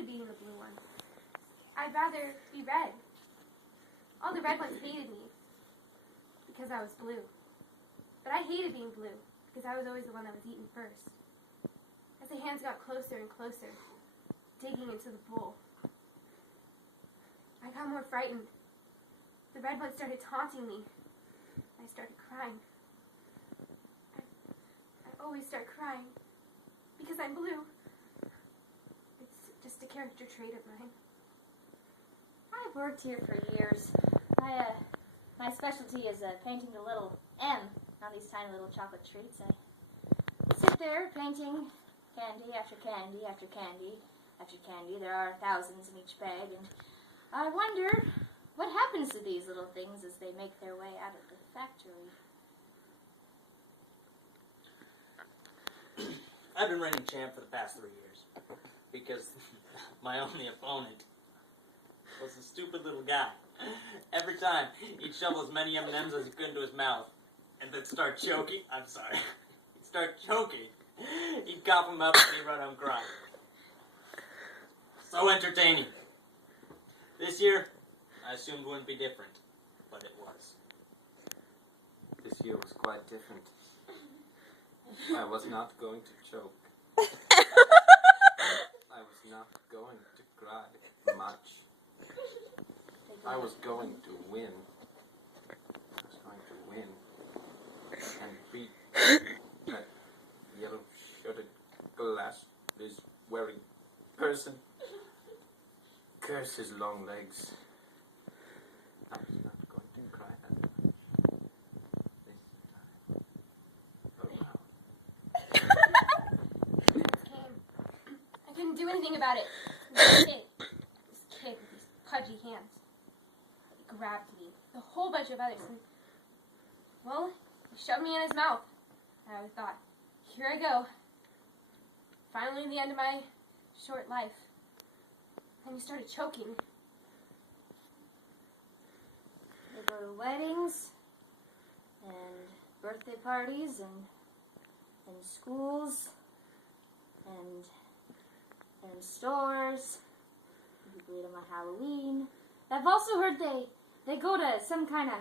hated being the blue one. I'd rather be red. All the red ones hated me because I was blue. But I hated being blue because I was always the one that was eaten first. As the hands got closer and closer, digging into the bowl, I got more frightened. The red one started taunting me. I started crying. I always start crying because I'm blue. It's just a character trait of mine. I've worked here for years. My specialty is painting the little M on these tiny little chocolate treats. I sit there painting candy after candy after candy after candy. There are thousands in each bag, and I wonder what happens to these little things as they make their way out of the factory. I've been running champ for the past 3 years because my only opponent was a stupid little guy. Every time he'd shovel as many M&Ms as he could into his mouth and then start choking. I'm sorry. He'd start choking. He'd cough him up and he'd run home crying. So entertaining. This year, I assumed wouldn't be different, but it was. This year was quite different. I was not going to choke. I was not going to cry much. I was going to win. I was going to win and beat that yellow-shirted glass-wearing person. Curse his long legs. I was not going to cry that much. This time. I couldn't do anything about it. This kid with these pudgy hands. He grabbed me. A whole bunch of others. And, well, he shoved me in his mouth. And I thought, here I go. Finally the end of my short life. And he started choking. There were weddings and birthday parties and schools and stores. People eat on my Halloween. I've also heard they go to some kind of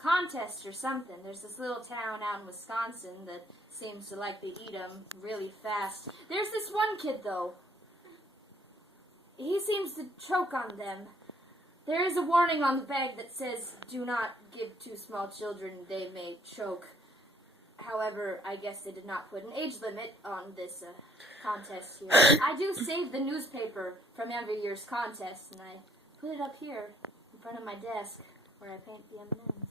contest or something. There's this little town out in Wisconsin that seems to like to eat them really fast. There's this one kid, though. He seems to choke on them. There is a warning on the bag that says, do not give to small children, they may choke. However, I guess they did not put an age limit on this contest here. I do save the newspaper from every year's contest, and I put it up here in front of my desk where I paint the M&Ms.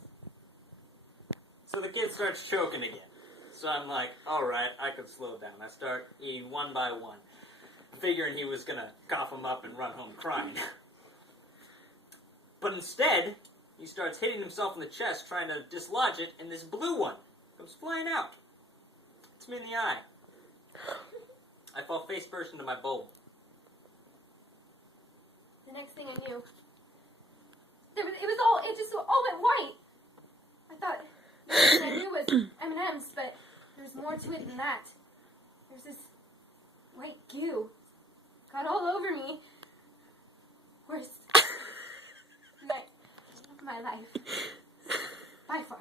So the kid starts choking again. So I'm like, alright, I could slow down. I start eating one by one, figuring he was going to cough him up and run home crying. But instead, he starts hitting himself in the chest, trying to dislodge it, and this blue one comes flying out. It's me in the eye. I fall face first into my bowl. The next thing I knew, it just all went white. I thought, the next thing I knew was M&Ms, but there's more to it than that. There's this white goo. Got all over me. Worst night of my life. By far.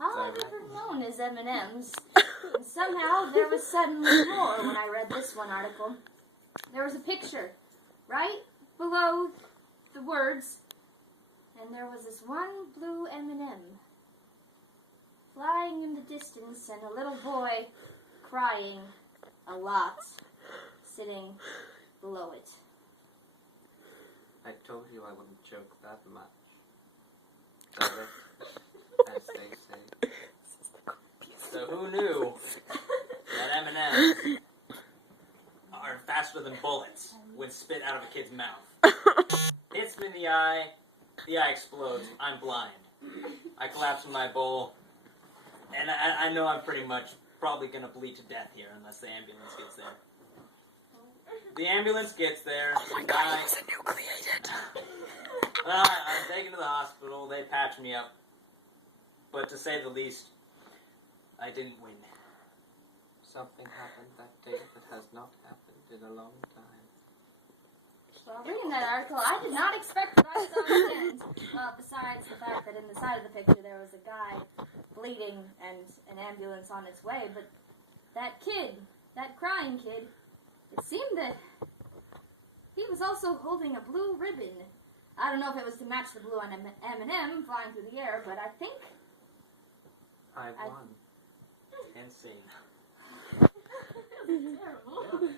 All I've ever known is M&Ms. And somehow there was suddenly more when I read this one article. There was a picture right below the words, and there was this one blue M&M flying in the distance, and a little boy crying a lot, sitting below it. I told you I wouldn't joke that much. As they say. So who knew that M&Ms are faster than bullets when spit out of a kid's mouth? Hits me in the eye explodes, I'm blind. I collapse in my bowl, and I know I'm pretty much probably going to bleed to death here unless the ambulance gets there. The ambulance gets there. Oh my God, he was enucleated. I'm taken to the hospital. They patch me up. But to say the least, I didn't win. Something happened that day that has not happened in a long time. Well, reading that article, I did not expect what I saw at the end. Well, besides the fact that in the side of the picture there was a guy bleeding and an ambulance on its way, but that kid, that crying kid, it seemed that he was also holding a blue ribbon. I don't know if it was to match the blue on M&M flying through the air, but I think... I won. Insane. Terrible.